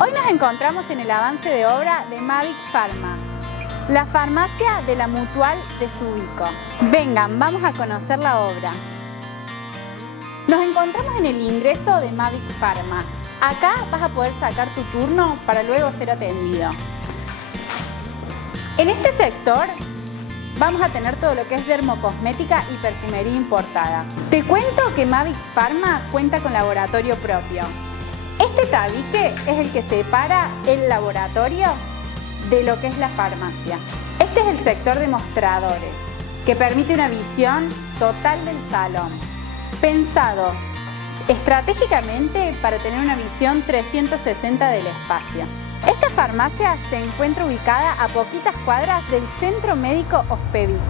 Hoy nos encontramos en el avance de obra de Mavic Pharma, la farmacia de la Mutual de Subico. Vengan, vamos a conocer la obra. Nos encontramos en el ingreso de Mavic Pharma. Acá vas a poder sacar tu turno para luego ser atendido. En este sector vamos a tener todo lo que es dermocosmética y perfumería importada. Te cuento que Mavic Pharma cuenta con laboratorio propio. Este tabique es el que separa el laboratorio de lo que es la farmacia. Este es el sector de mostradores, que permite una visión total del salón, pensado estratégicamente para tener una visión 360 del espacio. Esta farmacia se encuentra ubicada a poquitas cuadras del Centro Médico Ospevic.